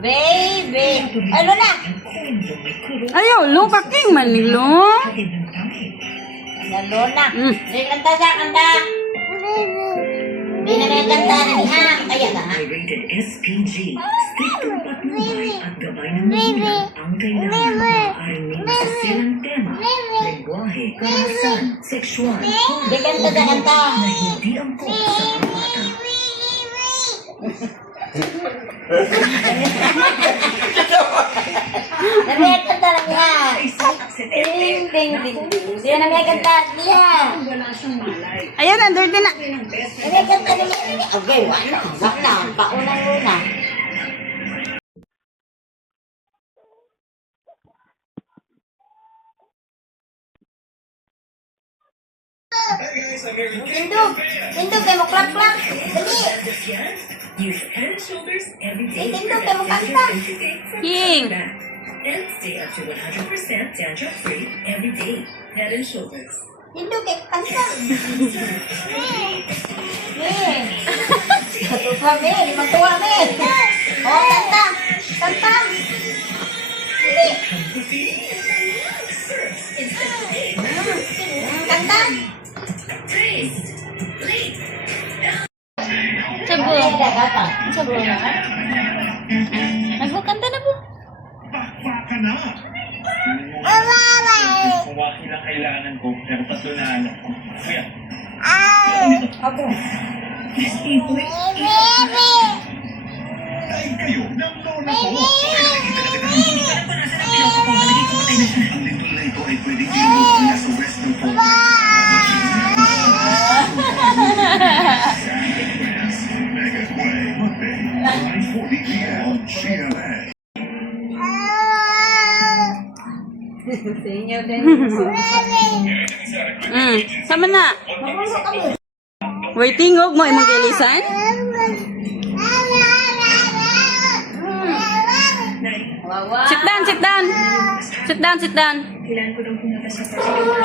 Baby. Ano na? Ayaw, lo, kaking manilo. Lalo na. Sige, kanta sa kanta. Hindi na may kanta na niya. Kaya na. Rated SPG. Striktong patnubay at gabay ng magulang ang kailangan maaaring may masasilang tema, lengguwahe, karahasan, sexual, Hindi kanta sa kanta. na hindi angkop sa pambata. May kanta na niya. Ding, ding, ding, ding. Hindi na may kanta niya. Ayan, dirty na. May kanta na niya. Okay, wala. Wala. Paunang muna. Tindog. Tindog kayo mo klak-klak. Dali. Use head and shoulders every day. Tindog kayo mo kanta. King. And stay up to 100% dandruff free every day. Head and shoulders. Tindog kayo mo kanta. Eh. Katuwa, men. Matuwa, men. Oh, kanta. Kanta. Dali. Kanta. Sabo. Datang. Sabo. Nagkukanta na po. Bakbaka na! Kung wakil ang kailangan ko, pero patunahan ako. Kaya, Ako. ay kayo ng lola ko! Ang lindol na ito ay pwedeng i-move mula sa western Mega Quay, Monday, 9:40 p.m. on GMA. Sinyo din. Sama na. Waiting, huwag mo imong ilisan. Wawa. Sit down, sit down. Sit down, sit down. Kailangan ko nung pumunta sa particular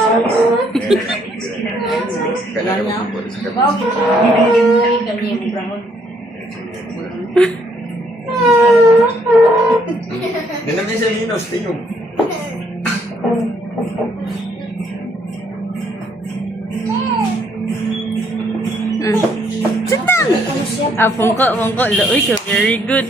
Kailangan mo po sa gabi. Bibigyan mo lang yung ganyan mo brahon. Hindi namin siya linos, tingog. Sit down. Ah, pungko, pungko. Uy, so very good.